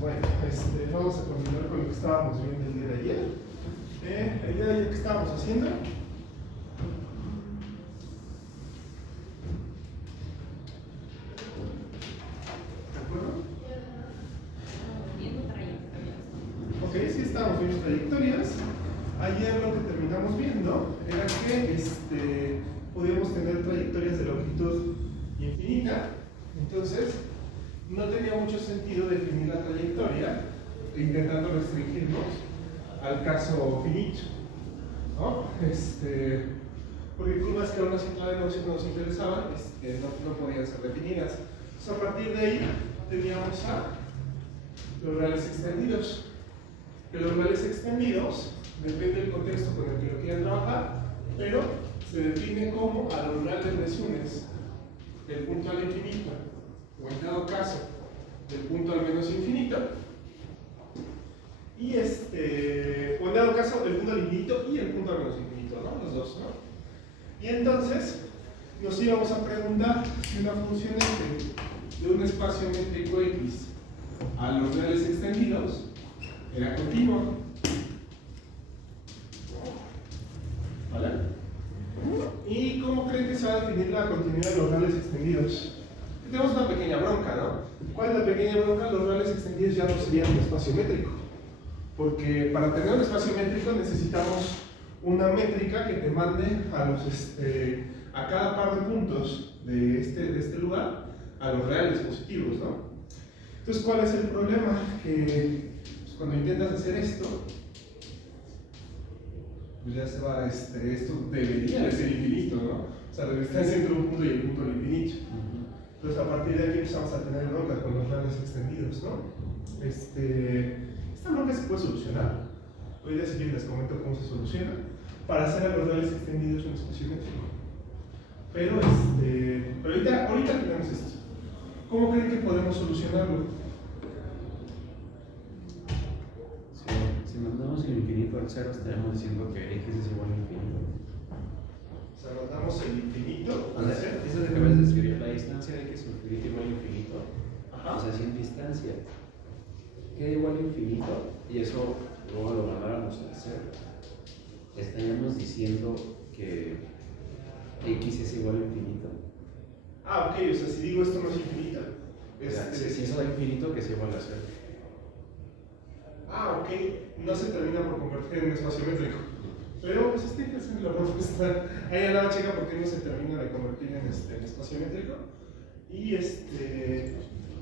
Bueno, vamos a continuar con lo que estábamos viendo el día de ayer. El día de ayer, ¿qué estábamos haciendo? ¿De acuerdo? Viendo trayectorias. Ok, sí estábamos viendo trayectorias. Ayer lo que terminamos viendo era que podíamos tener trayectorias de longitud infinita. Entonces, no tenía mucho sentido definir la trayectoria intentando restringirnos al caso finito, ¿no? Porque curvas que aún así todavía no nos interesaban, no podían ser definidas. Entonces, a partir de ahí teníamos a los reales extendidos. Que los reales extendidos depende del contexto con el que lo quieran trabajar, pero se define como a los reales les unes del punto al infinito, o en dado caso, del punto al menos infinito, y o en dado caso, el punto al infinito y el punto al menos infinito, ¿no? Los dos, ¿no? Y entonces, nos íbamos a preguntar si una función de un espacio métrico X a los reales extendidos era continua. ¿Vale? ¿Y cómo creen que se va a definir la continuidad de los reales extendidos? Tenemos una pequeña bronca, ¿no? ¿Cuál es la pequeña bronca? Los reales extendidos ya no serían un espacio métrico. Porque para tener un espacio métrico necesitamos una métrica que te mande a cada par de puntos de este lugar a los reales positivos, ¿no? Entonces, ¿cuál es el problema? Que pues, cuando intentas hacer esto, pues ya se va, esto debería de ser infinito, ¿no? O sea, la distancia entre un punto y el punto del infinito. Entonces, a partir de aquí empezamos a tener bronca con los reales extendidos, ¿no? Esta bronca se puede solucionar. Hoy día si les comento cómo se soluciona para hacer a los reales extendidos un espacio métrico. Pero, ahorita tenemos esto. ¿Cómo creen que podemos solucionarlo? Si mandamos el infinito al cero, estaríamos diciendo que x es igual a infinito. O sea, mandamos el infinito al cero. Eso es lo que acabas de describir, la distancia de x infinito igual a infinito. Ajá. O sea, si en distancia queda igual a infinito y eso luego lo mandáramos al cero, estaríamos diciendo que x es igual a infinito. Ah, ok, o sea, si digo esto no es infinito. Si eso da infinito, que es igual a cero. Ah, ok, no se termina por convertir en un espacio métrico. Pero pues es la respuesta. Ahí andaba chica porque no se termina de convertir en espacio métrico. Y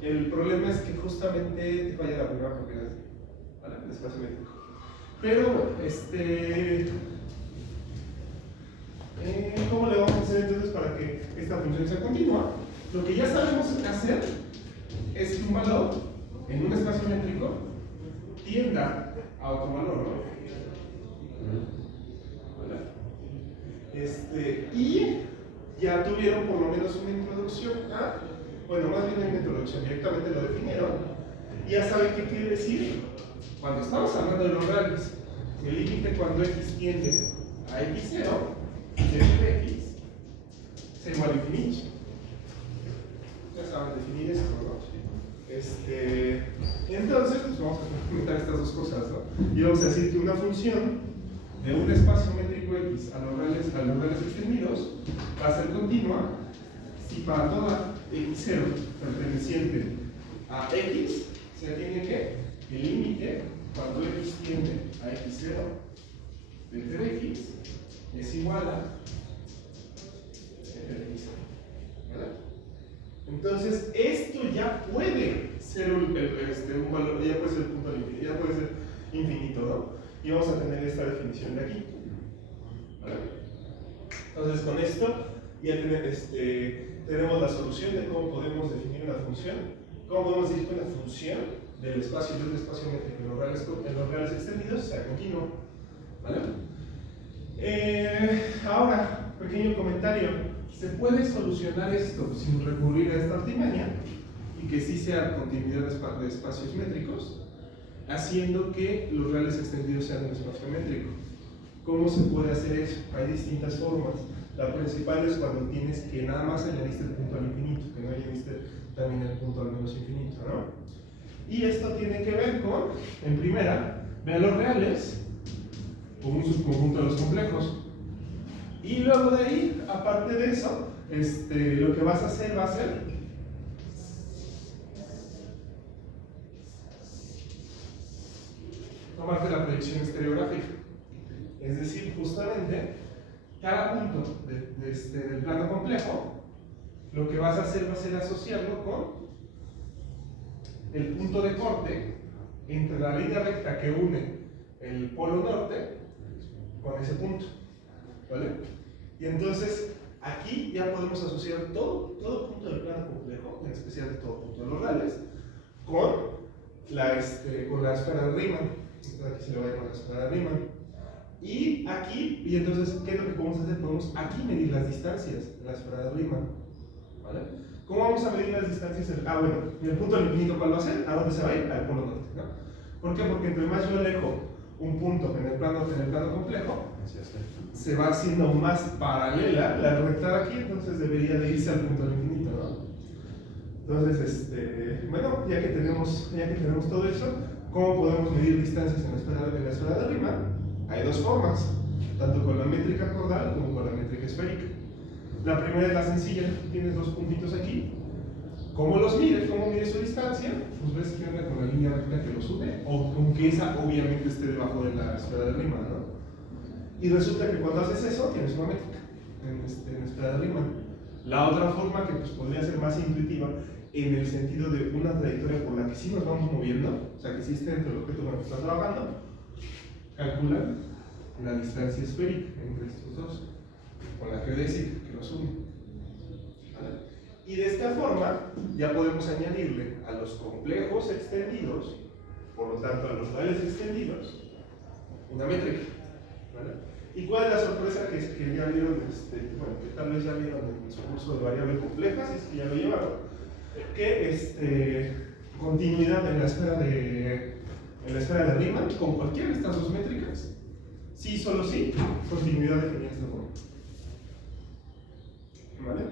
el problema es que justamente te falla la primera propiedad, ¿vale? El espacio métrico. Pero ¿cómo le vamos a hacer entonces para que esta función sea continua? Lo que ya sabemos hacer es que un valor en un espacio métrico tienda a otro valor, ¿no? Y ya tuvieron por lo menos una introducción bueno, más bien una introducción, directamente lo definieron, y ya saben qué quiere decir cuando estamos hablando de los reales. El límite cuando x tiende a x0 de x es igual a infinito. Ya saben definir esto, ¿no? Entonces, pues vamos a complementar estas dos cosas, ¿no? Y vamos a decir que una función de un espacio métrico x a los reales extendidos va a ser continua si para toda x0 perteneciente a x se tiene que el límite cuando x tiende a x0 de x es igual a x0, ¿vale? Entonces, esto ya puede ser un valor, ya puede ser el punto al infinito, ya puede ser infinito, ¿no? Y vamos a tener esta definición de aquí, ¿vale? Entonces, con esto ya tenemos la solución de cómo podemos definir una función, cómo podemos decir que una función del espacio de un espacio métrico en los reales extendidos sea continuo, ¿vale? Ahora, pequeño comentario. ¿Se puede solucionar esto sin recurrir a esta artimaña y que sí sea continuidad de espacios métricos, haciendo que los reales extendidos sean un espacio métrico? ¿Cómo se puede hacer eso? Hay distintas formas. La principal es cuando tienes que nada más añadiste el punto al infinito, que no añadiste también el punto al menos infinito, ¿no? Y esto tiene que ver con, en primera, vean los reales como un subconjunto de los complejos. Y luego de ahí, aparte de eso, lo que vas a hacer va a ser tomarte la proyección estereográfica. Es decir, justamente, cada punto del plano complejo, lo que vas a hacer va a ser asociarlo con el punto de corte entre la línea recta que une el polo norte con ese punto, ¿vale? Y entonces aquí ya podemos asociar todo punto del plano complejo, en especial todo punto de los reales, con la esfera de Riemann. Entonces aquí se le va a llamar la esfera de Riemann. Y aquí, y entonces, ¿qué es lo que podemos hacer? Podemos aquí medir las distancias en la esfera de Riemann, ¿vale? ¿Cómo vamos a medir las distancias? Bueno, ¿y el punto del infinito cuál va a ser? ¿A dónde se va a ir? Al polo norte, ¿no? ¿Por qué? Porque entre más yo alejo un punto en el plano complejo, se va haciendo más paralela la recta de aquí, entonces debería de irse al punto del infinito, ¿no? Entonces, bueno, ya que tenemos todo eso, ¿cómo podemos medir distancias en la esfera de Riemann? Hay dos formas, tanto con la métrica cordal como con la métrica esférica. La primera es la sencilla, tienes dos puntitos aquí. ¿Cómo los mides? ¿Cómo mides su distancia? Pues ves que anda con la línea recta que los une, o con que esa obviamente esté debajo de la esfera de Riemann, ¿no? Y resulta que cuando haces eso, tienes una métrica en la esfera de Riemann. La otra forma, que pues podría ser más intuitiva, en el sentido de una trayectoria por la que sí nos vamos moviendo, o sea que sí esté entre el objeto con el que está trabajando, calcula la distancia esférica entre estos dos, con la geodésica que los une. ¿Vale? Y de esta forma ya podemos añadirle a los complejos extendidos, por lo tanto a los reales extendidos, una métrica. ¿Vale? ¿Y cuál es la sorpresa que ya vieron, bueno, que tal vez ya vieron en su curso de variable compleja, si es que ya lo llevaron? Que continuidad en la esfera de Riemann con cualquiera de estas dos métricas, sí, solo sí, continuidad definida de esta forma. ¿Vale?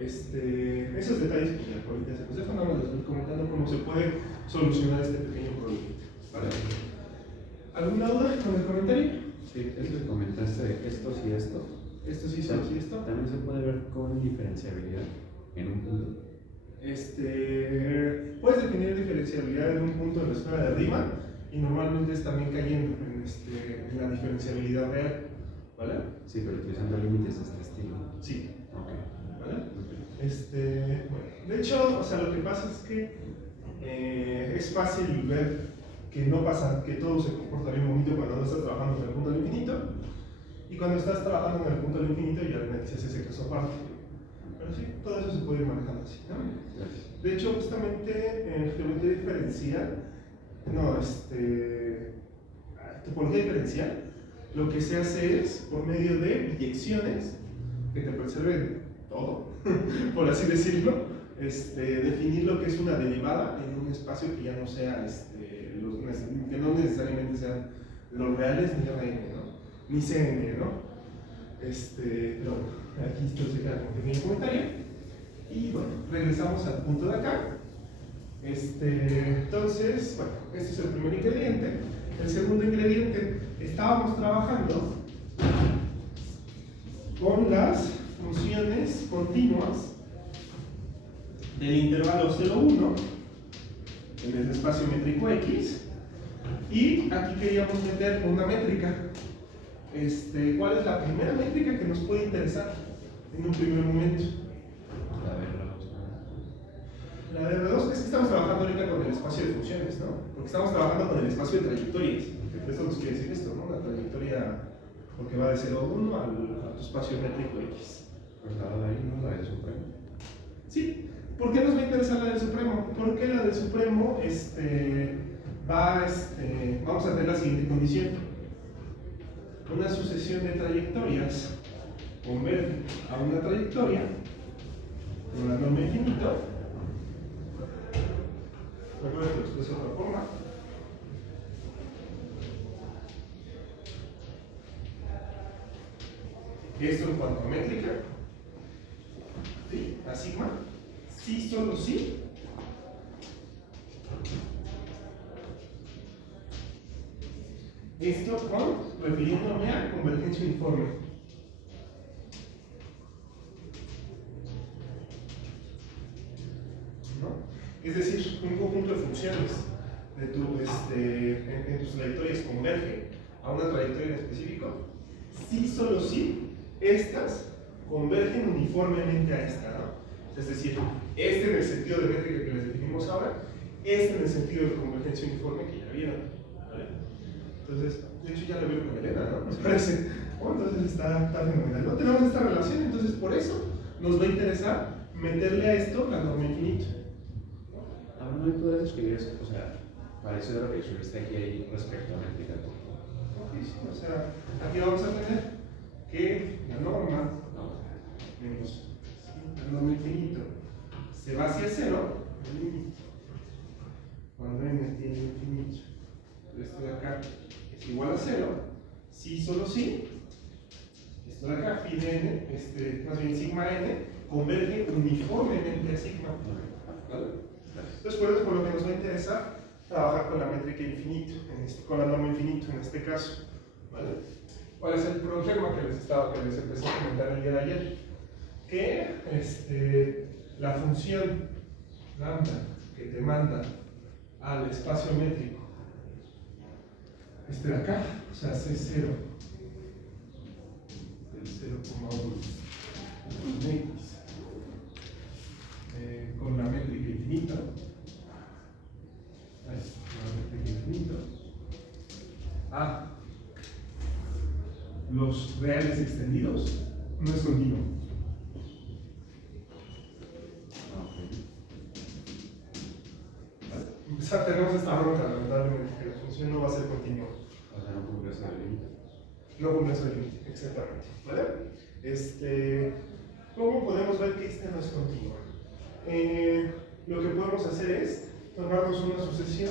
Esos detalles pues ya ahorita se nos dejan, ahora les voy comentando cómo se puede solucionar este pequeño problema. ¿Vale? ¿Alguna duda con el comentario? Sí, eso que comentaste de estos y esto. Esto sí, solo sí, esto. También se puede ver con diferenciabilidad en un punto. Puedes definir diferenciabilidad en un punto de la esfera de Riemann y normalmente es también cayendo en la diferenciabilidad real, ¿vale? Sí, pero utilizando límites de este estilo. Sí. Ok. ¿Vale? Bueno, de hecho, o sea, lo que pasa es que es fácil ver que no pasa, que todo se comporta bien bonito cuando no estás trabajando en el punto del infinito, y cuando estás trabajando en el punto del infinito ya le metes ese caso aparte. Pero sí, todo eso se puede ir manejando así, ¿no? Gracias. De hecho, justamente en geometría diferencial, topología diferencial, lo que se hace es, por medio de biyecciones que te preserven todo, por así decirlo, definir lo que es una derivada en un espacio que ya no sea, que no necesariamente sean los reales ni Rn, ¿no? Ni Cn, ¿no? Pero aquí esto se queda como pequeño comentario. Y bueno, regresamos al punto de acá. Entonces, bueno, este es el primer ingrediente. El segundo ingrediente, estábamos trabajando con las funciones continuas del intervalo 0,1 en el espacio métrico X, y aquí queríamos meter una métrica. ¿Cuál es la primera métrica que nos puede interesar en un primer momento? La de R2 es que estamos trabajando ahorita con el espacio de funciones, ¿no? Porque estamos trabajando con el espacio de trayectorias. Esto nos quiere decir esto, ¿no? La trayectoria, porque va de 0 a 1 a tu espacio métrico X. Pues la de ahí, ¿no? La del Supremo. Sí. ¿Por qué nos va a interesar la del Supremo? Porque la del Supremo vamos a tener la siguiente condición. Una sucesión de trayectorias converge a una trayectoria con la norma infinito. Recuerda que lo expreso de otra forma. Esto en cuanto a métrica. ¿Sí? A sigma. Sí, solo sí. Esto refiriéndome a convergencia uniforme. ¿No? Es decir, un conjunto de funciones de en tus trayectorias converge a una trayectoria en específico, sí, solo sí, estas convergen uniformemente a esta, ¿no? Es decir, este en el sentido de métrica que les definimos ahora, este en el sentido de convergencia uniforme que ya vieron, ¿vale? Entonces, de hecho ya lo vieron con Elena, ¿no? ¿Nos parece? Bueno, entonces está fenomenal, ¿no? Tenemos esta relación, entonces por eso nos va a interesar meterle a esto la norma infinita. Ahora, ¿no me podrías escribir eso? O sea, para eso de lo que escribiste aquí ahí respecto a métrica. Ok, sí, o sea, aquí vamos a tener que la norma menos la norma infinito se va hacia cero, el límite, cuando n tiene infinito. Esto de acá es igual a cero, sí, solo sí. Esto de acá, phi de n, más bien sigma n, converge uniformemente a sigma. ¿Vale? Entonces, por eso, por lo que nos va a interesar trabajar con la métrica infinito, con la norma infinito en este caso. ¿Vale? ¿Cuál es el problema que les empecé a comentar el día de ayer? Que la función lambda que te manda al espacio métrico, de acá, o sea, C0 del 0,1 x con la métrica infinita, la métrica infinita, a los reales extendidos, no es continuo. O sea, tenemos esta bronca, lamentablemente, que la función no va a ser continua. O sea, no cumple ese límite. No cumple ese límite, exactamente. ¿Vale? ¿Cómo podemos ver que no es continua? Lo que podemos hacer es tomarnos una sucesión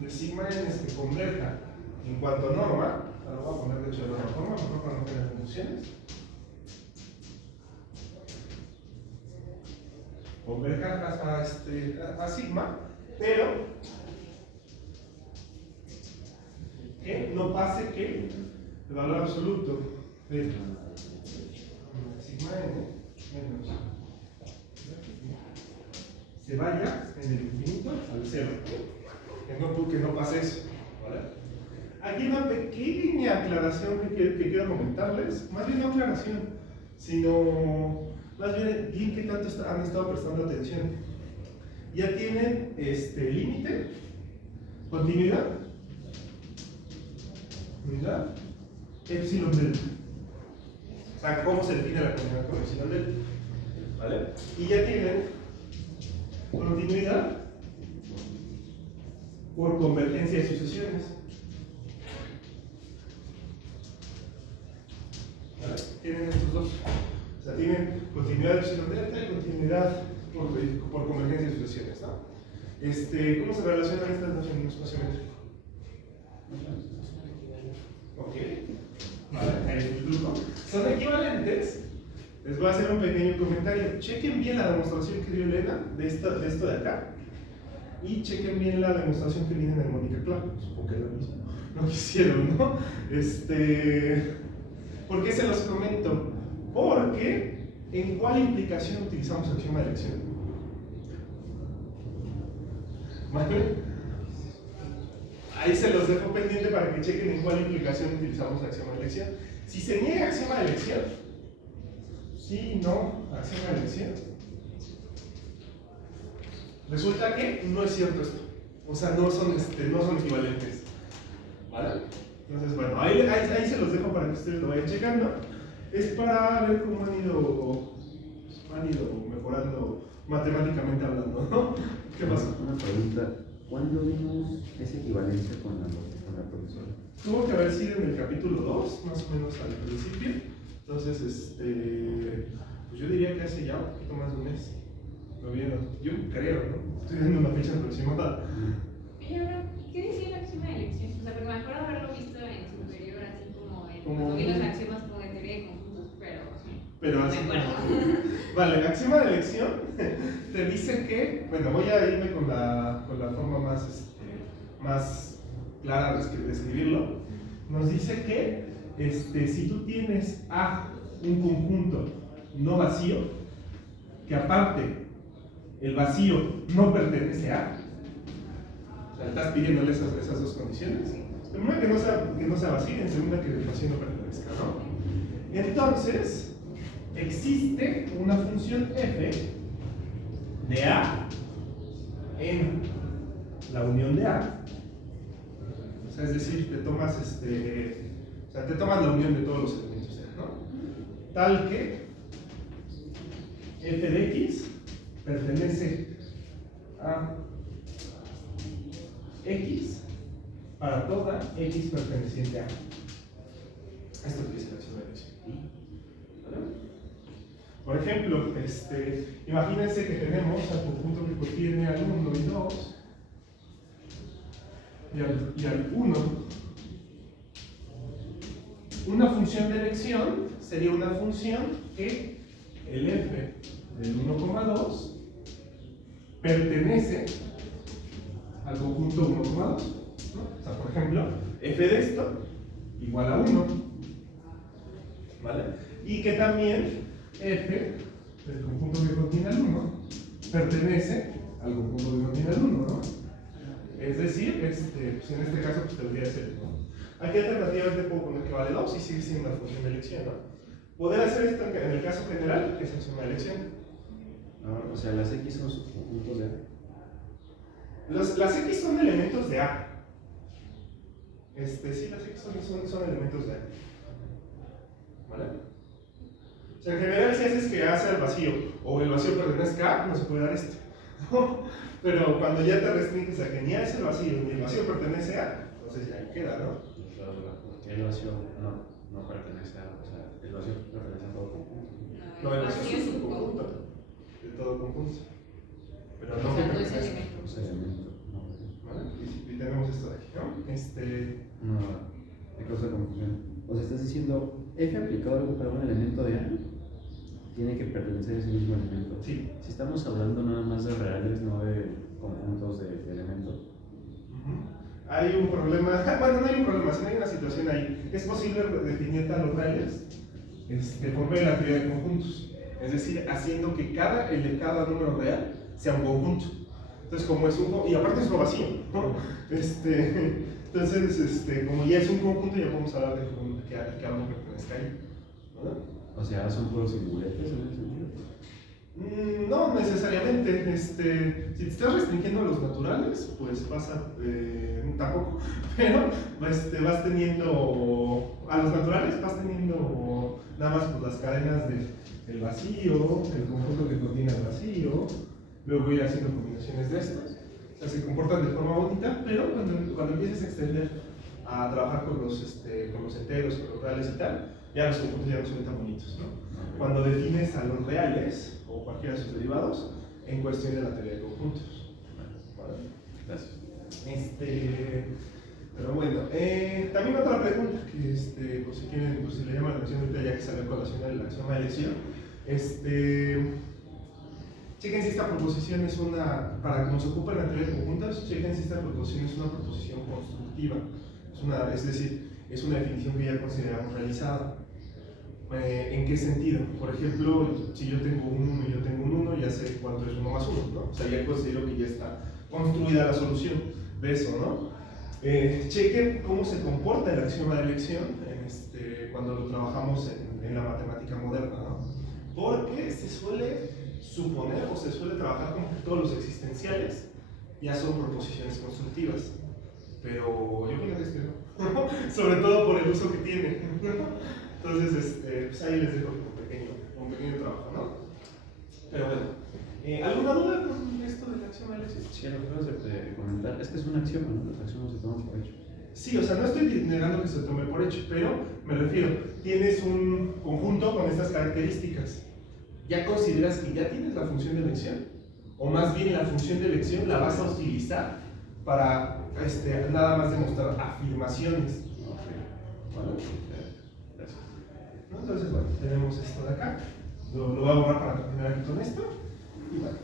de sigma n que converja en cuanto a norma. Ahora voy a poner de hecho de otra forma, mejor para no tener confusiones. Converja a sigma, pero que no pase que el valor absoluto de sigma n menos se vaya en el infinito al cero. Que no pase eso. ¿Vale? Aquí una pequeña aclaración que quiero comentarles, más bien no aclaración, sino más bien que tanto han estado prestando atención. Ya tienen límite, continuidad, epsilon delta. O sea, cómo se define la continuidad con epsilon delta. ¿Vale? Y ya tienen continuidad por convergencia de sucesiones. ¿Vale? Tienen estos dos. O sea, tienen continuidad de epsilon delta y continuidad por convergencia de sucesiones, ¿no? ¿Cómo se relacionan estas dos en un espacio métrico? Ok. Vale, ahí es el truco. Son equivalentes. Les voy a hacer un pequeño comentario. Chequen bien la demostración que dio Elena de esto de acá. Y chequen bien la demostración que viene en el Mónica Clark. Supongo que es lo mismo. No quisieron, ¿no? ¿Por qué se los comento? Porque ¿en cuál implicación utilizamos axioma de elección? ¿Vale? Ahí se los dejo pendiente para que chequen en cuál implicación utilizamos axioma de elección. Si se niega axioma de elección, sí, no, axioma de elección, resulta que no es cierto esto. O sea, no son equivalentes. ¿Vale? Entonces, bueno, ahí se los dejo para que ustedes lo vayan checando. Es para ver cómo han ido mejorando matemáticamente hablando, ¿no? ¿Qué pasa? Una pregunta. ¿Cuándo vimos esa equivalencia con la profesora? Tuvo que haber sido en el capítulo 2, más o menos al principio. Entonces, pues yo diría que hace ya un poquito más de un mes. Lo vieron. Yo creo, ¿no? Estoy dando una fecha aproximada. Oye, ahora, ¿qué decía el axioma de elección? O sea, porque me acuerdo haberlo visto en superior, así como en cuando vi los axiomas como de teoría de conjuntos, pero pero así vale, axioma de elección te dice que, bueno, voy a irme con la forma más clara de escribirlo. Nos dice que si tú tienes A, un conjunto no vacío, que aparte el vacío no pertenece a, o sea, estás pidiéndole esas dos condiciones. En primera, que no sea vacío, en segunda, que el vacío no pertenezca, ¿no? Entonces, existe una función f de A en la unión de A. O sea, es decir, te tomas la unión de todos los elementos de A, ¿no? Tal que f de x pertenece a x para toda x perteneciente a. Esto es la axioma de elección. ¿Vale? Por ejemplo, imagínense que tenemos al conjunto que contiene al 1 y 2 y al 1. Una función de elección sería una función que el f del 1,2 pertenece al conjunto 1,2, ¿no? O sea, por ejemplo, f de esto igual a 1, ¿vale? Y que también f del conjunto que contiene al 1 pertenece al conjunto que contiene al 1, ¿no? Es decir, pues en este caso pues tendría que ser, ¿no? Aquí alternativamente puedo poner que vale 2 y sigue siendo una función de elección, ¿no? Poder hacer esto en el caso general, que es axioma de elección. O sea, las X son subconjuntos de A. Las X son elementos de A. Sí, las X son elementos de A. ¿Vale? O sea, en general, si haces que A sea el vacío o el vacío pertenezca a A, no se puede dar esto. Pero cuando ya te restringes a que ni A es el vacío ni el vacío pertenece a, entonces ya ahí queda, ¿no? El vacío no pertenece a, o sea, el vacío pertenece a todo conjunto. No, el vacío es un conjunto de todo conjunto. Pero no O sea, no es pertenece. elemento. Es elemento, no. ¿Vale? Y tenemos esto de aquí, ¿no? No, hay cosa de confusión. O sea, estás diciendo, F aplicado a un elemento de A tiene que pertenecer a ese mismo elemento. Sí. Si estamos hablando nada más de reales, no de conjuntos de elementos. Hay un problema, bueno, no hay un problema, sino hay una situación ahí. Es posible definir talos reales por medio de la teoría de conjuntos. Es decir, haciendo que cada número real sea un conjunto. Entonces, como es y aparte es lo vacío, ¿no? Entonces, como ya es un conjunto, ya podemos hablar de que cada uno pertenezca ahí, ¿no? O sea, son puros singuletes en ese sentido. No necesariamente. Si te estás restringiendo a los naturales, pues pasa, tampoco, pero vas teniendo, a los naturales vas teniendo nada más pues, las cadenas del vacío, el conjunto que contiene el vacío, luego ir haciendo combinaciones de estos. O sea, se comportan de forma bonita, pero cuando empieces a extender a trabajar con los enteros, con los reales y tal, ya los conjuntos ya no son tan bonitos, ¿no? Cuando defines a los reales o cualquiera de sus derivados en cuestión de la teoría de conjuntos. ¿Vale? Gracias. Pero bueno, también otra pregunta que por si quieren, pues si le llaman la atención ahorita ya que salió a colación de la axioma de elección, chequen si esta proposición es para que nos ocupe la teoría de conjuntos, chequen si esta proposición es una proposición constructiva, es decir, es una definición que ya consideramos realizada. ¿En qué sentido? Por ejemplo, si yo tengo un 1 y yo tengo un 1, ya sé cuánto es 1 más 1, ¿no? O sea, ya considero que ya está construida la solución de eso, ¿no? Chequen cómo se comporta el axioma de elección cuando lo trabajamos en la matemática moderna, ¿no? Porque se suele suponer o se suele trabajar como que todos los existenciales ya son proposiciones constructivas, pero yo creo que no, sobre todo por el uso que tiene. Entonces, pues ahí les dejo un pequeño trabajo, ¿no? Pero bueno, ¿alguna duda con esto del axioma de elección? Sí, lo que acabas de comentar es que es un axioma, ¿no? Los axiomas se toman por hecho. Sí, o sea, no estoy negando que se tome por hecho, pero me refiero, tienes un conjunto con estas características. ¿Ya consideras que ya tienes la función de elección? O más bien la función de elección la vas a utilizar para nada más demostrar afirmaciones. Ok, vale. Gracias. ¿no? Entonces, bueno, tenemos esto de acá. Lo voy a borrar para terminar aquí con esto. Y bueno,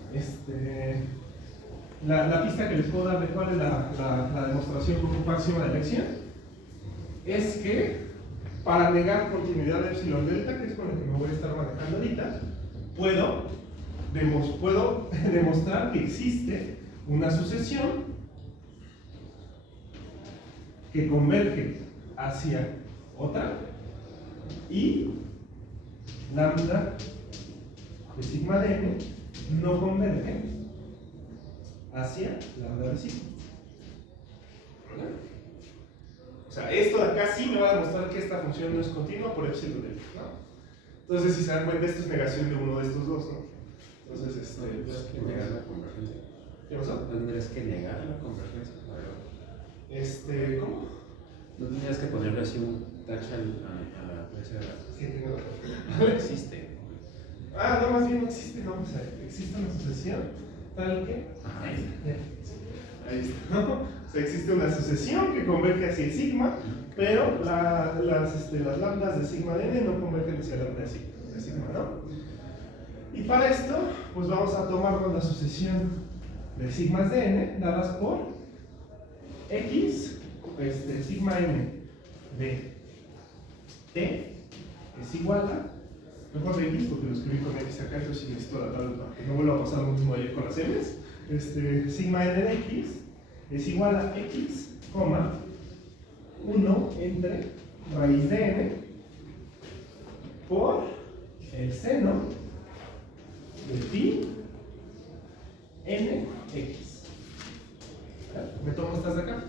la pista que les puedo dar de cuál es la demostración con un máxima de elección es que para negar continuidad de epsilon delta, que es con lo que me voy a estar manejando ahorita, puedo demostrar que existe una sucesión que converge hacia otra y lambda de sigma de n no converge hacia lambda de sigma. O sea, esto de acá sí me va a demostrar que esta función no es continua por epsilon delta, ¿no? Entonces, si se dan cuenta, esto es negación de uno de estos dos, ¿no? Entonces, tendrías que negar la convergencia. ¿Qué pasó? Tendrías que negar la convergencia, la verdad. ¿Cómo? No tendrías que ponerle así un tache a la clase de la... Sí, tengo No existe. no, más bien no existe, no, o sea, existe una sucesión tal que... Ahí está. Ahí está, ¿no? O sea, existe una sucesión que converge hacia el sigma, pero las lambdas de sigma de n no convergen hacia la lambda de sigma, ¿no? Y para esto, pues vamos a tomarnos la sucesión de sigmas de n dadas por x, sigma n de t es igual a, mejor de x porque lo escribí con x acá, entonces sí necesito la tabla para que no vuelva a pasar lo mismo ayer con las m's. Sigma n de x es igual a x, 1 entre raíz de n por el seno de pi n x. Me tomo estas de acá.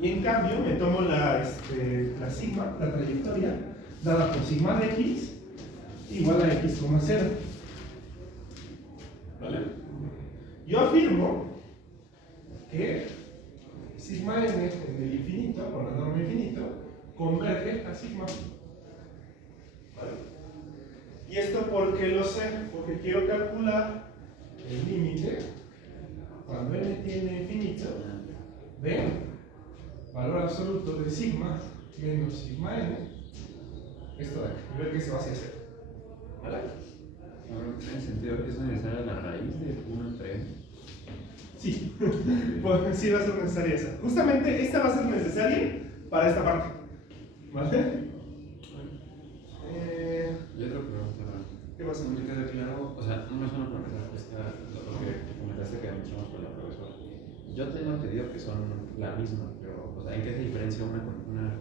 Y en cambio me tomo la sigma, la trayectoria, dada por sigma de x igual a x, 0. ¿Vale? Yo afirmo que sigma n en el infinito, con la norma infinito, converge a sigma. ¿Vale? ¿Y esto por qué lo sé? Porque quiero calcular el límite cuando n tiene infinito de valor absoluto de sigma menos sigma n, esto de acá, y ver qué se va hacia 0. ¿Vale? Ahora, ¿tiene sentido que es necesaria la raíz de 1 entre n? Sí, pues sí va a ser necesaria esa. Justamente esta va a ser necesaria para esta parte. ¿Vale? Y otra pregunta, ¿Qué pasa? no me queda claro, o sea, no me suena por la respuesta lo que comentaste que mencionamos con la profesora. Yo tengo entendido que son la misma, pero, o sea, ¿en qué se diferencia una con una?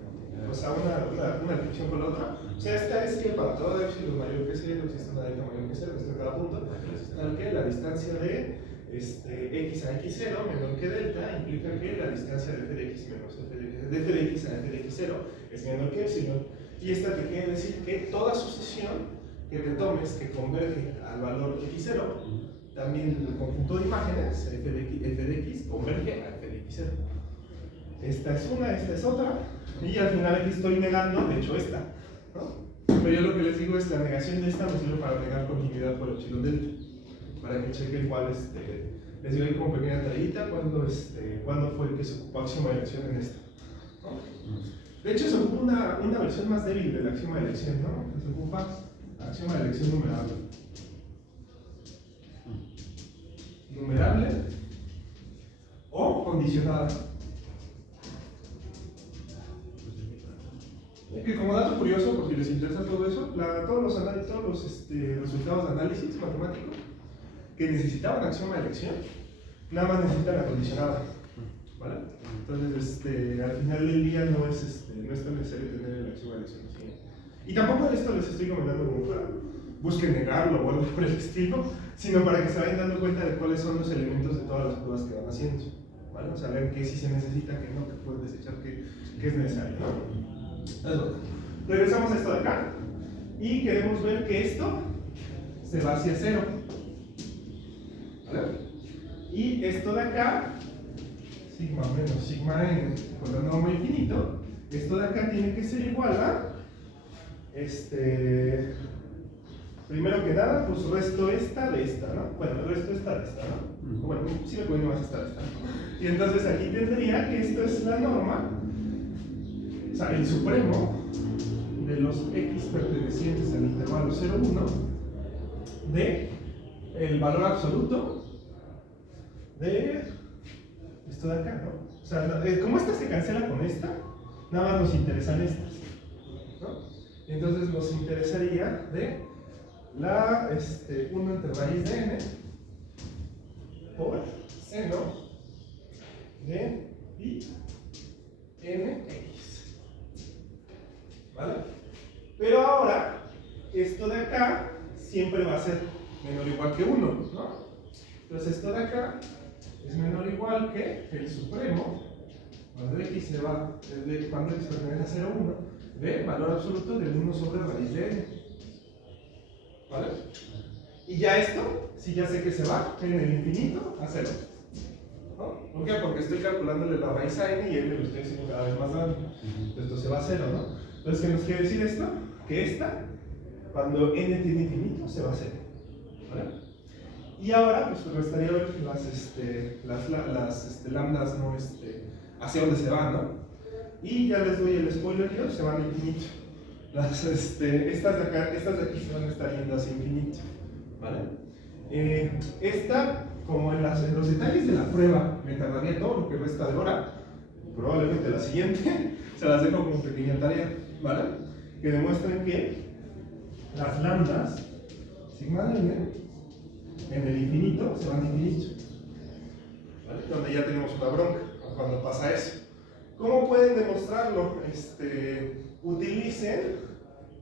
O sea, una descripción con la otra. O sea, esta es que para todo epsilon mayor que 0 existe una delta mayor que 0, esto en cada punto, tal que la distancia de x a x0 menor que delta implica que la distancia de f de x menos de f de x a f de x0 es menor que epsilon. Y esta te quiere decir que toda sucesión que te tomes que converge al valor x0, también el conjunto de imágenes, f de x, converge a f de x0. Esta es una, esta es otra, y al final aquí estoy negando, de hecho, esta, ¿no? Pero yo lo que les digo es la negación de esta me sirve para negar continuidad por epsilon delta, para que chequen cuál, les digo ahí como pequeña tallita, cuándo fue el que se ocupó axioma de elección en esta, ¿no? De hecho, se ocupa una versión más débil del axioma de elección, ¿no? Se ocupa axioma de elección numerable. Numerable o condicionada. Que como dato curioso, por si les interesa todo eso, todos los resultados de análisis matemático que necesitaban axioma de elección, nada más necesitan la condicionada. ¿Vale? Entonces, al final del día no es tan necesario tener el axioma de elección. ¿Sí? Y tampoco esto les estoy comentando como para busquen negarlo o algo por el estilo, sino para que se vayan dando cuenta de cuáles son los elementos de todas las pruebas que van haciendo. ¿Vale? O sea, ver qué sí se necesita, qué no, qué puedes desechar, qué es necesario, ¿no? Entonces, bueno, regresamos a esto de acá y queremos ver que esto se va hacia 0. ¿Vale? Y esto de acá, sigma menos sigma n con la norma infinito, esto de acá tiene que ser igual a primero que nada, pues resto esta de esta, ¿no? Bueno, el resto esta de esta, ¿no? Bueno, sí me puede más esta de esta, ¿no? Y entonces aquí tendría que esto es la norma, o sea, el supremo de los x pertenecientes al intervalo 0, 1 de el valor absoluto de esto de acá, ¿no? O sea, como esta se cancela con esta, nada más nos interesan estas, ¿no? Entonces nos interesaría de la 1 entre raíz de n por seno de pi nx, ¿vale? Pero ahora, esto de acá siempre va a ser menor o igual que 1, ¿no? Entonces esto de acá es menor o igual que el supremo, cuando x se va, cuando x pertenece a 0, 1, de valor absoluto de 1 sobre raíz de n, ¿vale? Y ya esto, si ya sé que se va en el infinito a 0, ¿no? ¿Por qué? Porque estoy calculándole la raíz a n y n lo estoy haciendo cada vez más grande. Entonces esto se va a 0, ¿no? Entonces, ¿qué nos quiere decir esto? Que esta, cuando n tiene infinito, se va a 0, ¿vale? Y ahora, pues restaría las lambdas, ¿no? Hacia dónde se van, ¿no? Y ya les doy el spoiler, yo, se van a infinito. Estas de aquí se van a estar yendo hacia infinito, ¿vale? Esta, como en los detalles de la prueba, me tardaría todo lo que resta de hora, probablemente la siguiente, se las dejo como pequeña tarea, ¿vale? Que demuestren que las lambdas, sigma de n, en el infinito se van a infinito, ¿vale? Donde ya tenemos una bronca cuando pasa eso. ¿Cómo pueden demostrarlo? Utilicen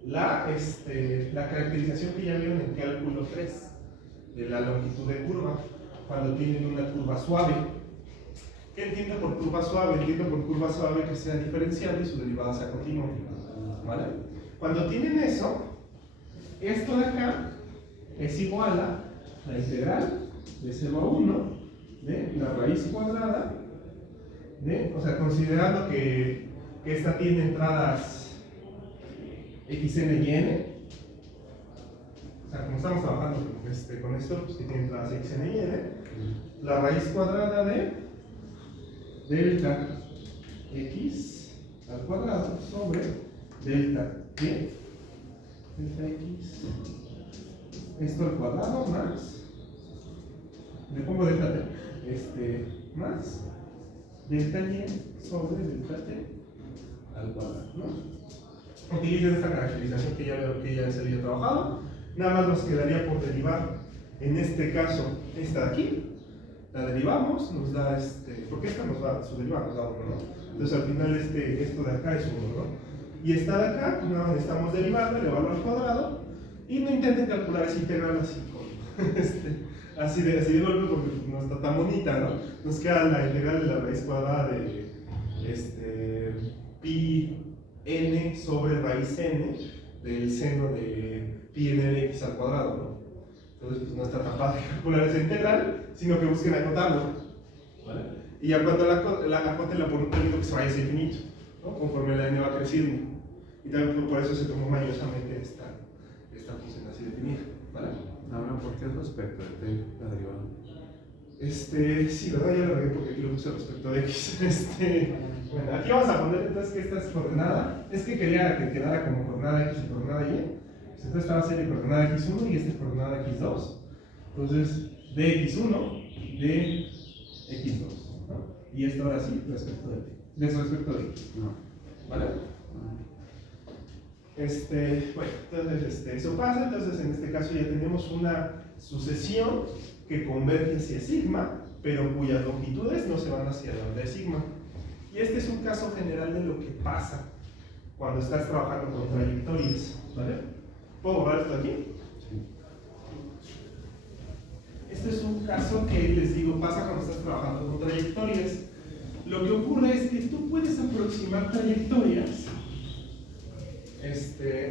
la caracterización que ya vieron en cálculo 3 de la longitud de curva, cuando tienen una curva suave. ¿Qué entiendo por curva suave? Entiendo por curva suave que sea diferenciable y su derivada sea continua, ¿vale? Cuando tienen eso, esto de acá es igual a la integral de 0 a 1 de la raíz cuadrada de, o sea, considerando que esta tiene entradas xn y n, o sea, como estamos trabajando con esto, pues que tiene entradas xn y n, la raíz cuadrada de delta x al cuadrado sobre delta y, delta x, esto al cuadrado más, le pongo delta t, más delta y sobre delta t al cuadrado, ¿no? Utilicen esta caracterización que ya se había trabajado. Nada más nos quedaría por derivar, en este caso, esta de aquí. La derivamos, nos da porque esta nos va, su derivada nos da 1, ¿no? Entonces al final esto de acá es 1, ¿no? Y esta de acá, pues nada más necesitamos derivarla, elevarlo al cuadrado, y no intenten calcular esa integral así con, así de golpe, porque no está tan bonita, ¿no? Nos queda la integral de la raíz cuadrada de pi n sobre raíz n del seno de pi n de x al cuadrado, ¿no? Entonces pues no está tan fácil calcular esa integral, sino que busquen acotarlo, ¿vale? Y ya cuando la acoten la ponen un término que se vaya hacia infinito, ¿no? Conforme la n va creciendo. Y también por eso se tomó mañosamente esta función así definida, ¿vale? Ahora, ¿por qué respecto de t la derivada? Sí, ¿verdad? Ya lo regué porque aquí lo puse respecto de x. Bueno, aquí vamos a poner entonces que esta es coordenada. Es que quería que quedara como coordenada x y coordenada y. Entonces esta va a ser coordenada x1 y esta es coordenada x2. Entonces, de x1 de x2, ¿no? Y esto ahora sí, respecto de t. Respecto de x. No. ¿Vale? Bueno, entonces eso pasa. Entonces, en este caso ya tenemos una sucesión que converge hacia sigma, pero cuyas longitudes no se van hacia lambda de sigma. Y este es un caso general de lo que pasa cuando estás trabajando con trayectorias, ¿vale? ¿Puedo borrar esto aquí? Sí. Este es un caso que les digo pasa cuando estás trabajando con trayectorias. Lo que ocurre es que tú puedes aproximar trayectorias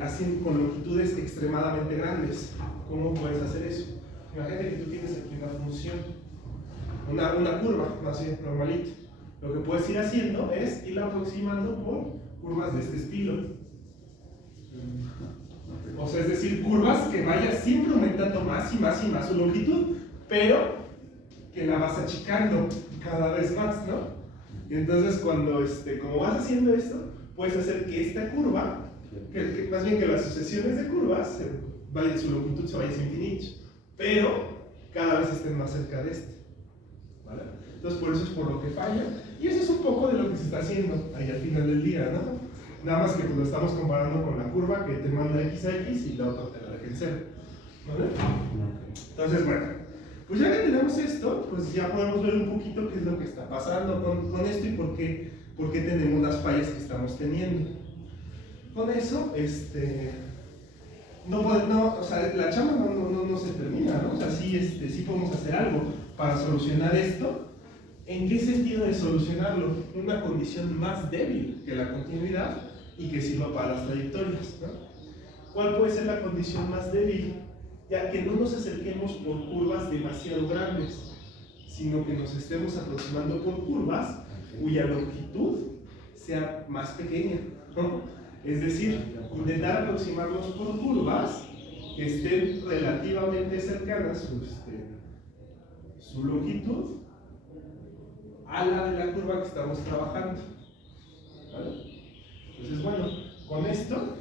así con longitudes extremadamente grandes. ¿Cómo puedes hacer eso? Imagínate que tú tienes aquí una función, una curva, así, normalita. Lo que puedes ir haciendo es irla aproximando por curvas de este estilo. O sea, es decir, curvas que vayas siempre aumentando más y más y más su longitud, pero que la vas achicando cada vez más, ¿no? Y entonces cuando, como vas haciendo esto, puedes hacer que esta curva que más bien que las sucesiones de curvas, su longitud se vaya hacia infinito, pero cada vez estén más cerca de este. ¿Vale? Entonces por eso es por lo que falla, y eso es un poco de lo que se está haciendo ahí al final del día, ¿no? Nada más que pues, lo estamos comparando con la curva que te manda x a x y la otra te la deja en cero. ¿Vale? Entonces, bueno, pues ya que tenemos esto, pues ya podemos ver un poquito qué es lo que está pasando con esto y por qué tenemos las fallas que estamos teniendo. Con eso, o sea, la chamba no se termina, ¿no? O sea, sí podemos hacer algo para solucionar esto. ¿En qué sentido de solucionarlo? Una condición más débil que la continuidad y que sirva para las trayectorias, ¿no? ¿Cuál puede ser la condición más débil? Ya que no nos acerquemos por curvas demasiado grandes, sino que nos estemos aproximando por curvas cuya longitud sea más pequeña, ¿no? Es decir, intentar aproximarnos por curvas que estén relativamente cercanas su longitud a la de la curva que estamos trabajando. ¿Vale? Entonces, bueno, con esto,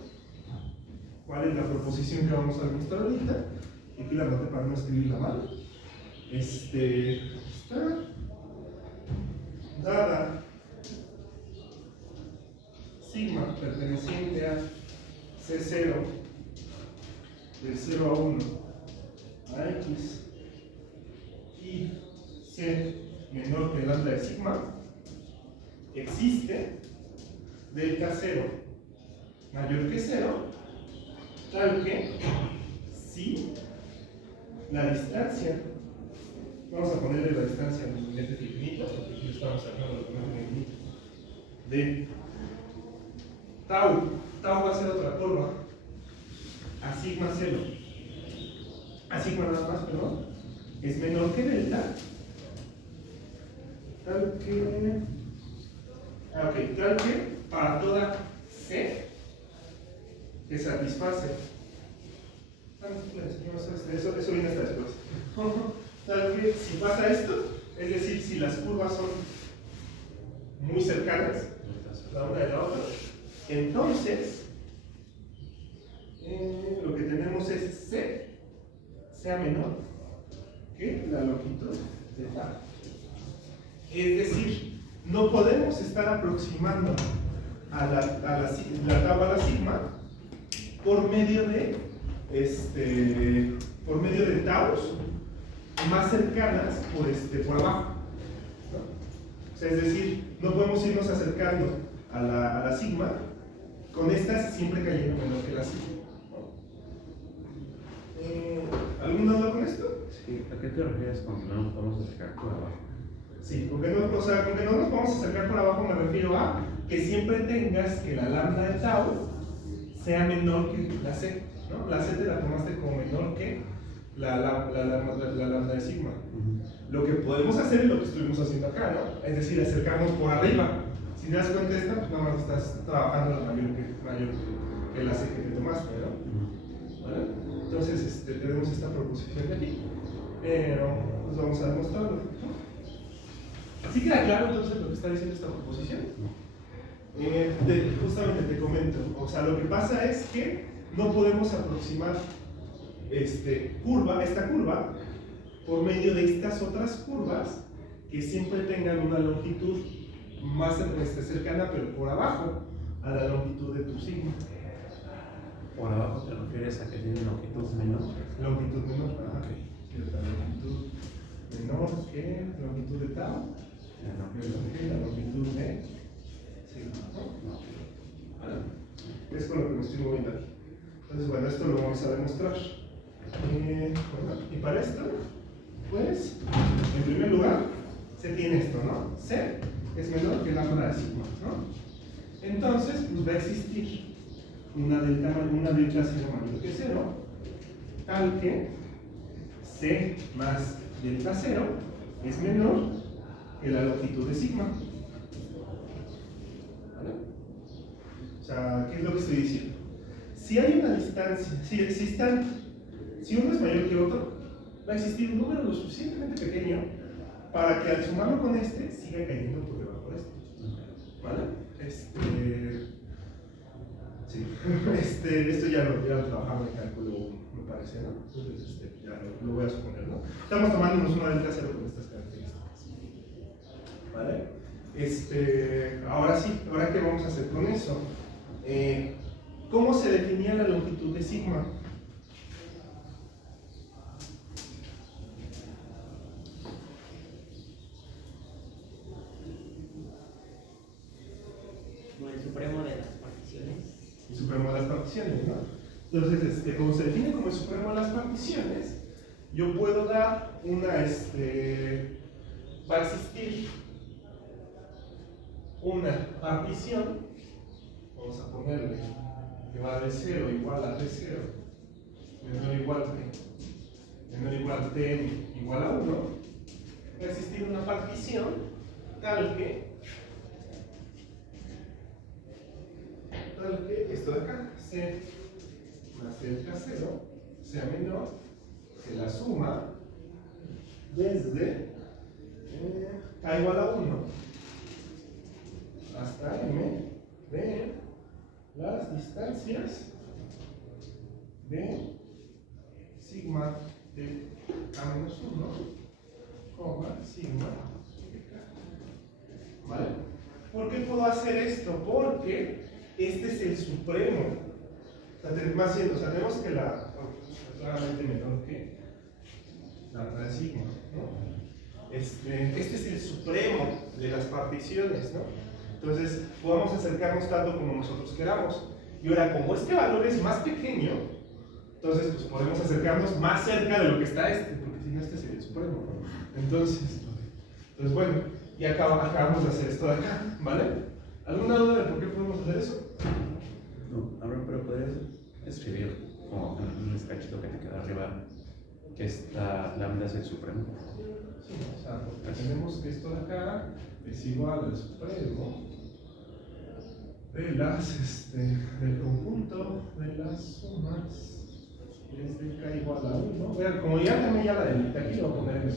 ¿cuál es la proposición que vamos a demostrar ahorita? Y aquí la anoté para no escribirla mal. Está dada sigma perteneciente a C0 del 0 a 1 a X y C menor que lambda de sigma, existe delta 0 mayor que 0, tal que si la distancia, vamos a ponerle la distancia en el límite infinito, porque aquí estamos sacando el límite infinito, de tau va a ser otra curva, a sigma 0, a sigma nada más, perdón, es menor que delta, tal que para toda C que satisface, eso viene hasta después, tal que si pasa esto, es decir, si las curvas son muy cercanas la una de la otra, entonces lo que tenemos es C sea menor que la longitud de tau. Es decir, no podemos estar aproximando a la tau a la sigma por medio de taus más cercanas por abajo, ¿no? O sea, es decir, no podemos irnos acercando a la sigma con estas siempre cayendo menor que la sigma, ¿no? ¿Alguna duda con esto? Sí, ¿a qué te refieres con que no nos podemos acercar por abajo? Sí, con que no nos podemos acercar por abajo me refiero a que siempre tengas que la lambda de tau sea menor que la c, ¿no? La c te la tomaste como menor que la lambda de sigma. Lo que podemos hacer es lo que estuvimos haciendo acá, ¿no? Es decir, acercarnos por arriba. Si te das cuenta de esta, pues nada más estás trabajando la mayor que la c que te tomaste, ¿no? ¿Vale? Entonces tenemos esta proposición de aquí, pero pues vamos a demostrarlo, ¿no? ¿Sí queda claro entonces lo que está diciendo esta proposición? Justamente te comento, o sea, lo que pasa es que no podemos aproximar esta curva por medio de estas otras curvas que siempre tengan una longitud más cercana, pero por abajo a la longitud de tu sigma. ¿Por abajo te refieres a que tiene longitud menor? Longitud menor, cierta longitud menor que longitud de tau, la longitud de sigma, ¿no? Es con lo que me estoy moviendo aquí. Entonces, bueno, esto lo vamos a demostrar. Bueno, y para esto, pues, en primer lugar, se tiene esto, ¿no? C es menor que lambda de sigma, ¿no? Entonces, pues va a existir una delta 0 mayor que 0, tal que C más delta 0 es menor que la longitud de sigma. ¿Vale? O sea, ¿qué es lo que estoy diciendo? Si hay una distancia, si uno es mayor que otro, va a existir un número lo suficientemente pequeño para que al sumarlo con siga cayendo por debajo de este. ¿Vale? Sí. Esto ya lo trabajamos en cálculo, me parece, ¿no? Entonces, ya lo voy a suponer, ¿no? Estamos tomándonos una delta cero con estas características. ¿Vale? Ahora sí, ¿ahora qué vamos a hacer con eso? ¿Cómo se definía la longitud de sigma? Como el supremo de las particiones. El supremo de las particiones, ¿no? Entonces, como se define como el supremo de las particiones, yo puedo dar una, va a existir una partición, vamos a ponerle que va de 0 igual a T0, menor igual a T igual a 1, va a existir una partición tal que esto de acá, C más delta 0, sea menor que la suma desde K igual a 1 hasta M de las distancias de sigma de K menos 1, sigma de K. ¿Vale? ¿Por qué puedo hacer esto? Porque este es el supremo. Más bien, tenemos que es claramente menor que la otra de sigma, ¿no? Este es el supremo de las particiones, ¿no? Entonces, podemos acercarnos tanto como nosotros queramos. Y ahora, como este valor es más pequeño, entonces pues podemos acercarnos más cerca de lo que está porque si no, este sería el supremo, ¿no? Entonces bueno, y acabamos de hacer esto de acá, ¿vale? ¿Alguna duda de por qué podemos hacer eso? No, ahora, pero puedes escribir como en un cachito que te queda arriba que esta lambda es el supremo. Sí, porque tenemos que esto de acá es igual al supremo del conjunto de las sumas desde K igual a 1. Vean, como ya también ya la de aquí lo voy a poner en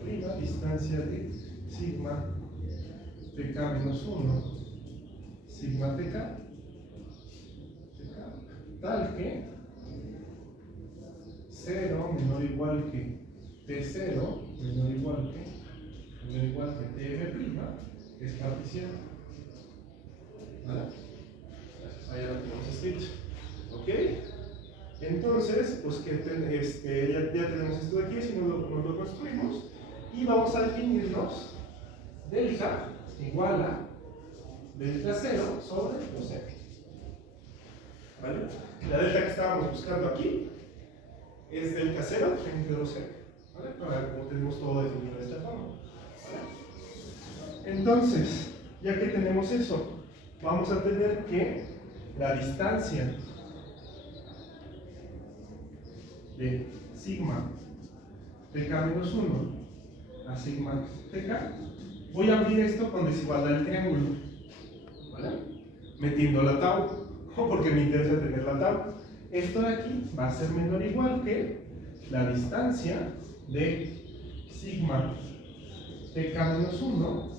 prima, distancia de sigma TK menos 1, sigma TK, tal que 0 menor o igual que T0 menor o igual que TM', es partición. ¿Vale? Ahí ya lo tenemos escrito. ¿Ok? Entonces, pues que ya tenemos esto de aquí, si nos lo construimos, y vamos a definirnos delta igual a delta 0 sobre 2m. ¿Vale? La delta que estábamos buscando aquí es delta 0 entre 2m. ¿Vale? Ahora, como tenemos todo definido de esta forma. ¿Vale? Entonces, ya que tenemos eso, vamos a tener que la distancia de sigma TK menos 1 a sigma TK, voy a abrir esto con desigualdad del triángulo, ¿vale? Metiendo la tau, porque me interesa tener la tau. Esto de aquí va a ser menor o igual que la distancia de sigma TK menos 1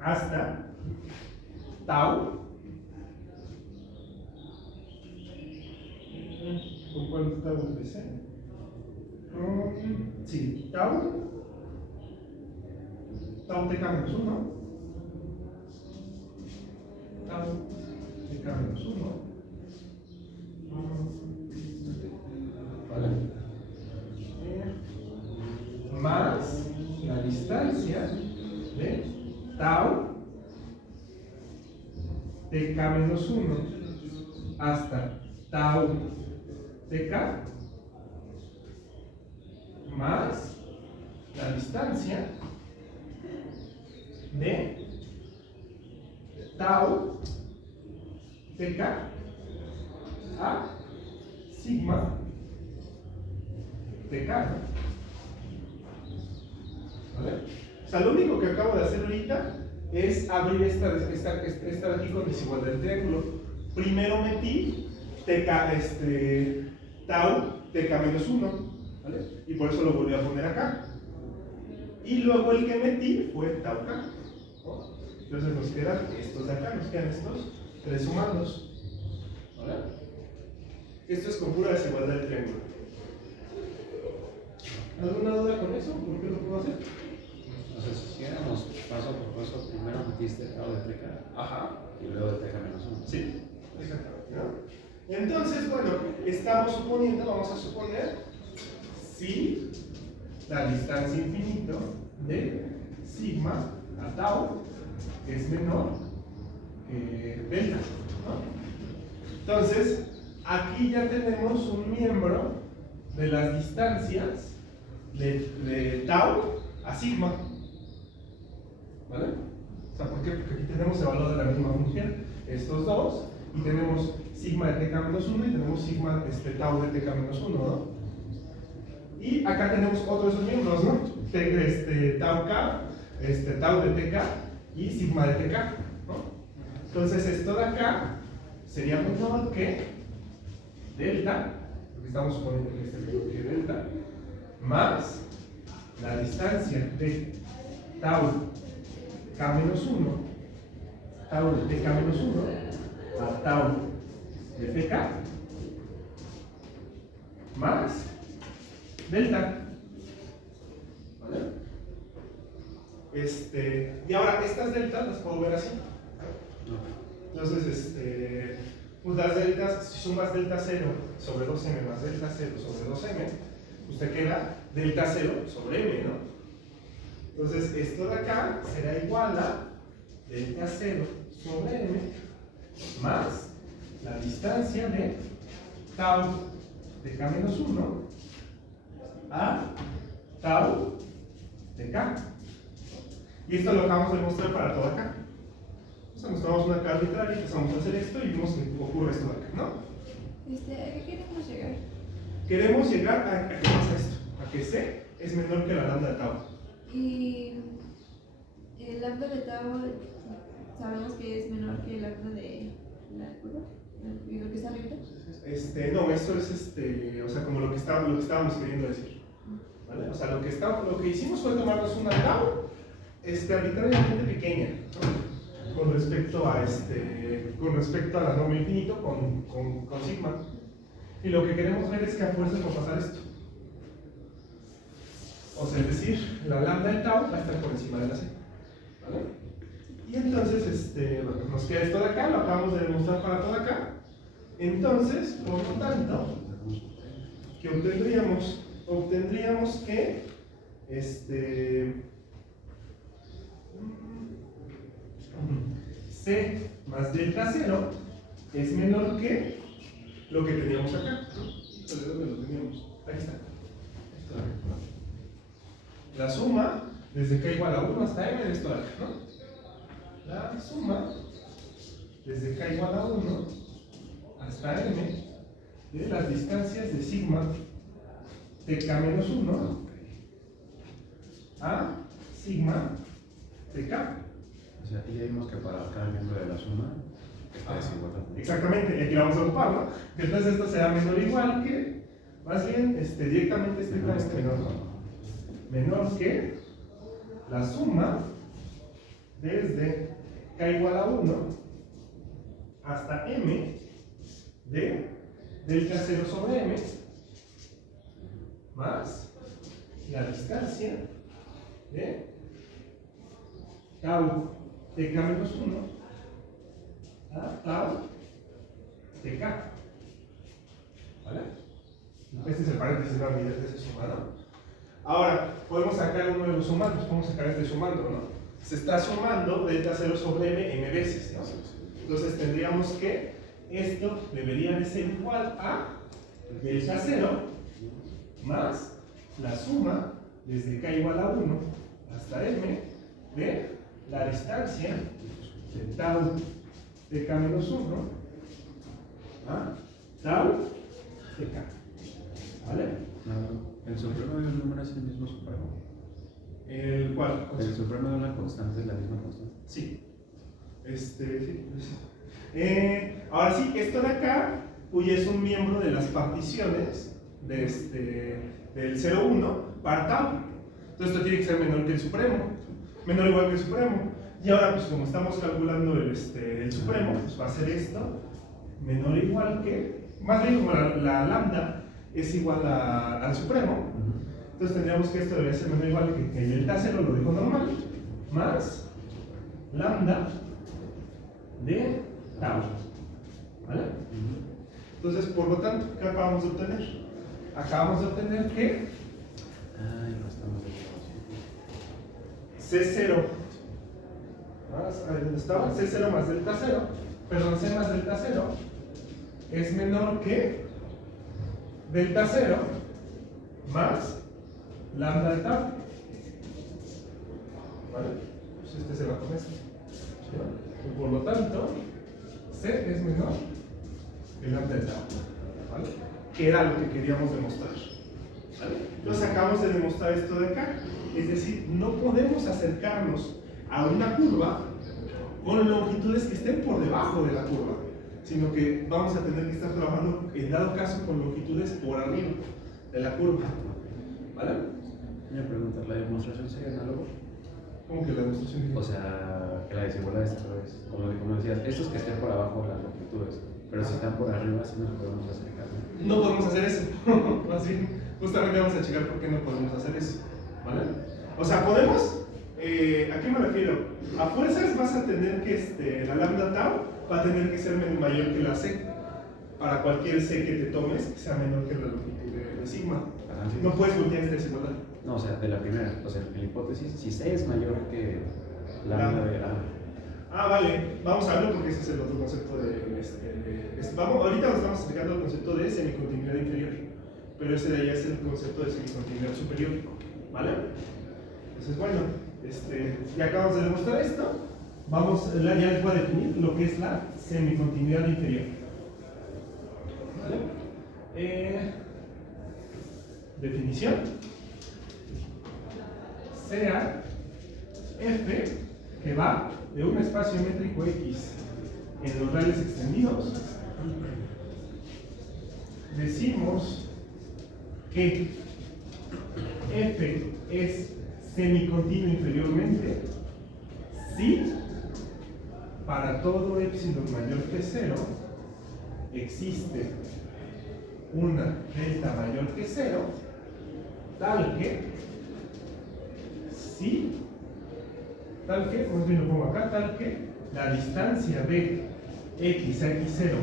hasta tau. ¿Con cuál tau empecé? Sí, tau TK menos 1, tau TK menos 1, ¿vale? Más la distancia de tau TK menos 1 hasta tau TK más la distancia de tau TK a sigma TK. ¿Vale? O sea, lo único que acabo de hacer ahorita es abrir esta de aquí con desigualdad del triángulo. Primero metí tau TK menos 1, ¿vale? Y por eso lo volví a poner acá. Y luego el que metí fue tau K, ¿no? Entonces nos quedan estos de acá, nos quedan estos 3 sumandos. ¿Vale? Esto es con pura desigualdad del triángulo. ¿Alguna duda con eso? ¿Por qué lo puedo hacer? O sea, si siguiéramos paso por paso, primero metiste tau de TK Ajá. y luego de TK menos 1. Sí, exactamente, ¿no? Entonces, bueno, estamos suponiendo, vamos a suponer, si la distancia infinito de sigma a tau es menor que delta, ¿no? Entonces, aquí ya tenemos un miembro de las distancias de tau a sigma. ¿Vale? O sea, ¿por qué? Porque aquí tenemos el valor de la misma función, estos dos, y tenemos sigma de tk menos 1 y tenemos sigma tau de tk menos 1, ¿no? Y acá tenemos otro de esos miembros, ¿no? Tau k, tau de tk y sigma de tk, ¿no? Entonces esto de acá sería menor que delta, porque estamos suponiendo que este es menor que delta, más la distancia de tau k menos 1, tau de tk menos 1, a tau de tk, más delta. ¿Vale? Y ahora estas deltas las puedo ver así. Entonces, pues las deltas, si sumas delta 0 sobre 2m más delta 0 sobre 2m, pues te queda delta 0 sobre m, ¿no? Entonces, esto de acá será igual a delta 0 sobre m más la distancia de tau de k menos 1 a tau de k. Y esto lo acabamos de mostrar para todo acá. O sea, nos tomamos una carga arbitraria, empezamos a hacer esto y vimos que ocurre esto de acá, ¿no? ¿A qué queremos llegar? Queremos llegar a qué pasa esto, a que C es menor que la lambda de tau. Y el lambda de tau sabemos que es menor que el lambda de la curva, y lo que está arriba. No, esto es o sea, como lo que estábamos queriendo decir. ¿Vale? O sea, lo que hicimos fue tomarnos una tau arbitrariamente pequeña, ¿no? Con respecto a la norma infinito con sigma. Y lo que queremos ver es que a fuerza va a pasar esto. O sea, es decir, la lambda de tau va a estar por encima de la c. ¿Vale? Y entonces, bueno, nos queda esto de acá, lo acabamos de demostrar para todo acá. Entonces, por lo tanto, ¿qué obtendríamos? Obtendríamos que C más delta 0 es menor que lo que teníamos acá, ¿no? ¿De dónde lo teníamos? Aquí está. La suma desde k igual a 1 hasta m de esto de acá, ¿no? La suma desde k igual a 1 hasta m de las distancias de sigma tk menos 1 a sigma tk. O sea, aquí ya vimos que para cada miembro de la suma está desigualdad. Exactamente, aquí la vamos a ocupar, ¿no? Entonces esto será menor o igual que, más bien, directamente estrictamente menor que la suma desde k igual a 1 hasta m de delta 0 sobre m más la distancia de tau tk menos 1 a tau tk. ¿Vale? Este es el paréntesis de la unidad de ese sumado. Ahora, podemos sacar uno de los sumandos, podemos sacar este sumando, ¿no? Se está sumando delta 0 sobre m veces, ¿no? Entonces tendríamos que esto debería de ser igual a delta 0 más la suma desde k igual a 1 hasta m de la distancia de tau tk menos 1 a tau tk. ¿Vale? ¿El supremo de un número es el mismo supremo? ¿El cuál? ¿El supremo de una constante es la misma constante? Sí. Ahora sí, esto de acá, pues es un miembro de las particiones del 0,1 para tau. Entonces esto tiene que ser menor que el supremo. Menor o igual que el supremo. Y ahora, pues como estamos calculando el supremo, pues va a ser esto menor o igual que, más bien como la lambda es igual al supremo, entonces tendríamos que esto debería ser menor o igual que el delta cero, lo dejo normal, más lambda de tau. ¿Vale? Entonces, por lo tanto, ¿qué acabamos de obtener? Acabamos de obtener que Ay, no estamos C0, ahí donde estaba, C0 más delta 0, perdón, C más delta 0 es menor que delta 0 más lambda de tau. ¿Vale? Pues este se va con este. Y por lo tanto, C es menor que lambda de tau. ¿Vale? Que era lo que queríamos demostrar. ¿Vale? Entonces acabamos de demostrar esto de acá. Es decir, no podemos acercarnos a una curva con longitudes que estén por debajo de la curva, sino que vamos a tener que estar trabajando, en dado caso, con longitudes por arriba de la curva. ¿Vale? Una pregunta, ¿la demostración sería análogo? ¿Cómo que la demostración? O sea, que la desigualdad es otra vez. Como decías, estos que estén por abajo de las longitudes, pero si están por arriba, sí nos podemos acercar. No podemos hacer eso. Más bien, justamente vamos a checar por qué no podemos hacer eso. ¿Vale? O sea, podemos. ¿A qué me refiero? A fuerzas vas a tener que la lambda tau va a tener que ser mayor que la c. Para cualquier c que te tomes, que sea menor que la longitud de sigma. Ajá, sí. No puedes voltear esta desigualdad. No, o sea, de la primera. O sea, en la hipótesis, si C es mayor que lambda de A. Ah, vale, vamos a verlo porque ese es el otro concepto vamos, ahorita nos estamos explicando el concepto de semicontinuidad inferior, pero ese de allá es el concepto de semicontinuidad superior, ¿vale? Entonces, bueno, ya acabamos de demostrar esto, ya les voy a definir lo que es la semicontinuidad inferior, ¿vale? Definición: sea f que va de un espacio métrico X en los reales extendidos, decimos que f es semicontinuo inferiormente si para todo epsilon mayor que 0 existe una delta mayor que 0, tal que más bien lo pongo acá, tal que la distancia de x a x0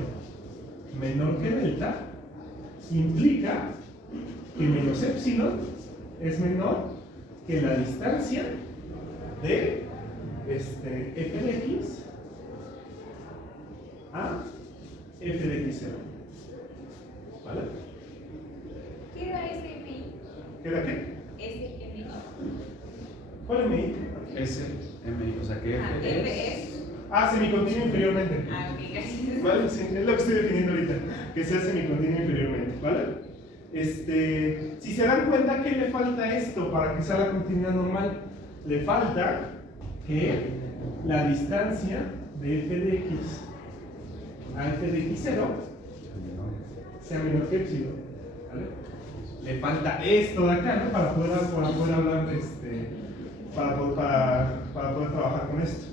menor que delta implica que menos epsilon es menor que la distancia de f de x a f de x0. ¿Vale? ¿Qué era SMI? ¿Qué era qué? SMI. ¿Cuál MI? S, M, o sea que F es. Semicontinuo inferiormente. Ok, gracias. ¿Vale? Sí, es lo que estoy definiendo ahorita, que sea semicontinuo inferiormente, ¿vale? Si se dan cuenta, ¿qué le falta a esto para que sea la continuidad normal? Le falta que la distancia de f de x a f de x0 sea menor que epsilon, ¿vale? Le falta esto de acá, ¿no? Para poder hablar de para poder trabajar con esto.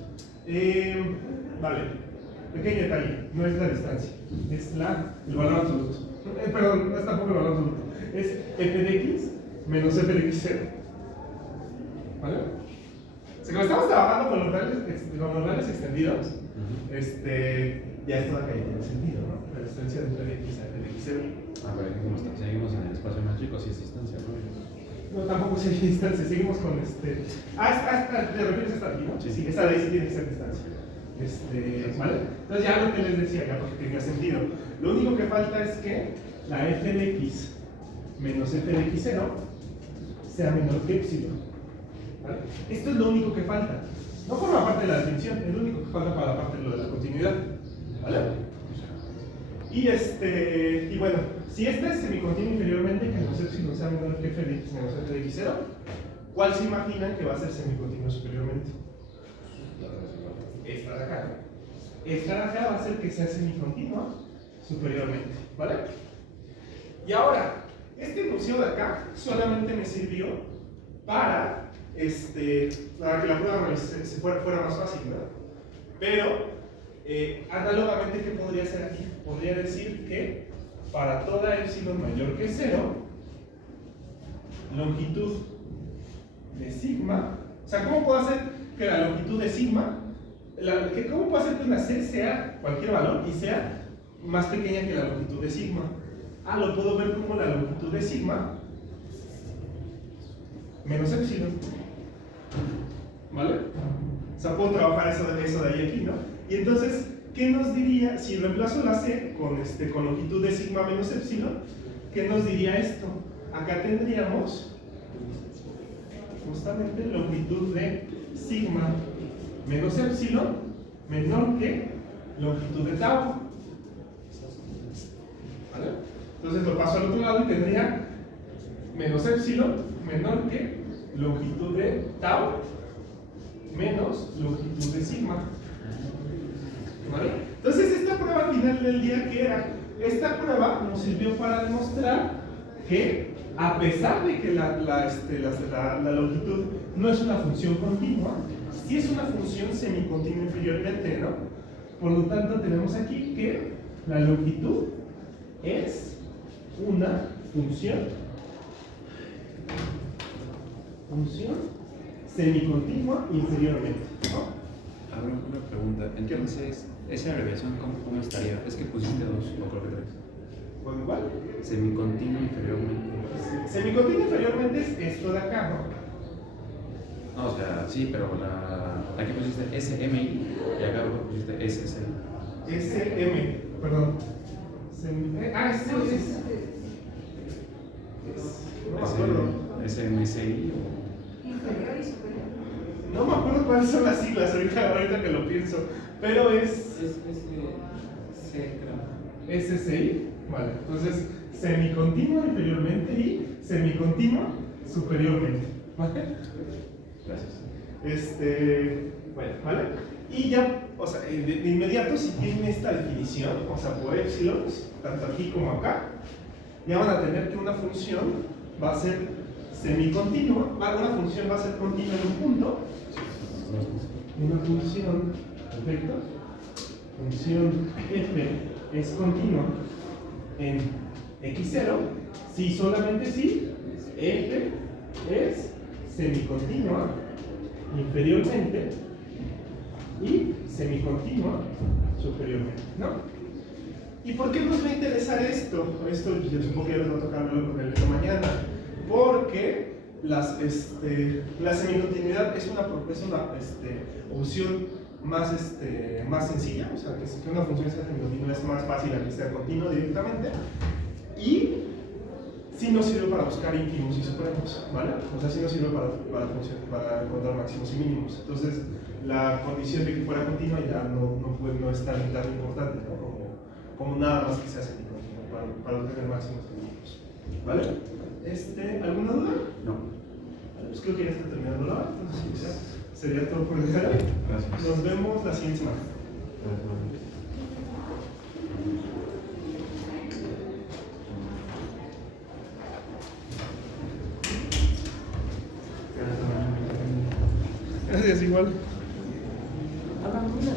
Vale, pequeño detalle, no es la distancia, es el valor absoluto. Perdón, no es tampoco el valor absoluto, es f de x menos f de x0. ¿Vale? O sea, como estamos trabajando con los reales extendidos, ya esto de acá ya tiene sentido, ¿no? La distancia de f de x a f de x0. Pero como seguimos en el espacio métrico, sí es distancia, ¿no? No, tampoco sería distancia, seguimos con ¿te refieres a esta aquí, no? Sí. Esta de ahí sí tiene que ser distancia. ¿Vale? Entonces ya lo que les decía, ya porque tenía sentido. Lo único que falta es que la f de x menos f de x0 sea menor que epsilon. ¿Vale? Esto es lo único que falta. No forma parte de la definición, es lo único que falta para la parte de lo de la continuidad. ¿Vale? Y bueno, si este es semicontinuo inferiormente, que menos epsilon sea menor que f de x menos f de x0, ¿cuál se imaginan que va a ser semicontinuo superiormente? Esta de acá. Esta de acá va a ser que sea semicontinua superiormente, ¿vale? Y ahora, este enunciado de acá solamente me sirvió para para que la prueba fuera más fácil, ¿no? Pero, análogamente, ¿qué podría hacer aquí? Podría decir que para toda epsilon mayor que 0, longitud de sigma, o sea, ¿cómo puedo hacer que la longitud de sigma, cómo puedo hacer que una C sea cualquier valor y sea más pequeña que la longitud de sigma? Lo puedo ver como la longitud de sigma menos epsilon, ¿vale? O sea, puedo trabajar eso de ahí aquí, ¿no? Y entonces, ¿qué nos diría, si reemplazo la C con longitud de sigma menos epsilon, qué nos diría esto? Acá tendríamos justamente longitud de sigma menos epsilon menor que longitud de tau. ¿Vale? Entonces lo paso al otro lado y tendría menos epsilon menor que longitud de tau menos longitud de sigma. ¿Vale? Entonces esta prueba al final del día, ¿qué era? Esta prueba nos sirvió para demostrar que a pesar de que la longitud no es una función continua, sí es una función semicontinua inferiormente, ¿no? Por lo tanto tenemos aquí que la longitud es una función semicontinua inferiormente, ¿no? A ver, una pregunta. Entonces, ¿esa abreviación cómo estaría? Es que pusiste 2, o creo que 3. ¿Cuál igual? Semicontinuo inferiormente. Semicontinua inferiormente es esto de acá, ¿no? No, o sea, sí, pero aquí pusiste SMI y acá abajo pusiste SSI. SM, perdón. Este es. No me acuerdo. SMCI Inferior y superior. No me acuerdo cuáles son las siglas ahorita que lo pienso. Pero es. SSI. Vale, entonces semicontinua inferiormente y semicontinua superiormente. ¿Vale? Gracias. Bueno, ¿vale? Y ya, o sea, de inmediato, si tienen esta definición, o sea, por epsilon, tanto aquí como acá, ya van a tener que una función va a ser semicontinua, una función va a ser continua en un punto, una función, perfecto, función f es continua en x0, si solamente si f es semicontinua inferiormente y semicontinua superiormente, ¿no? ¿Y por qué nos va a interesar esto? Esto yo supongo que ya les va a tocar hablarlo con el de mañana. Porque la semicontinuidad es una opción más sencilla, o sea, que una función sea semicontinua es más fácil a que sea continua directamente. Y sí nos sirve para buscar ínfimos y supremos, ¿vale? O sea, sí nos sirve para encontrar máximos y mínimos. Entonces, la condición de que fuera continua ya no es tan importante, ¿no? Como nada más que sea semicontinua para obtener máximos y mínimos, ¿vale? ¿Alguna duda? No. Vale, pues creo que ya está terminando la hora, entonces sería todo por el día de hoy. Gracias. Nos vemos la siguiente semana. Gracias, igual. Hagan una.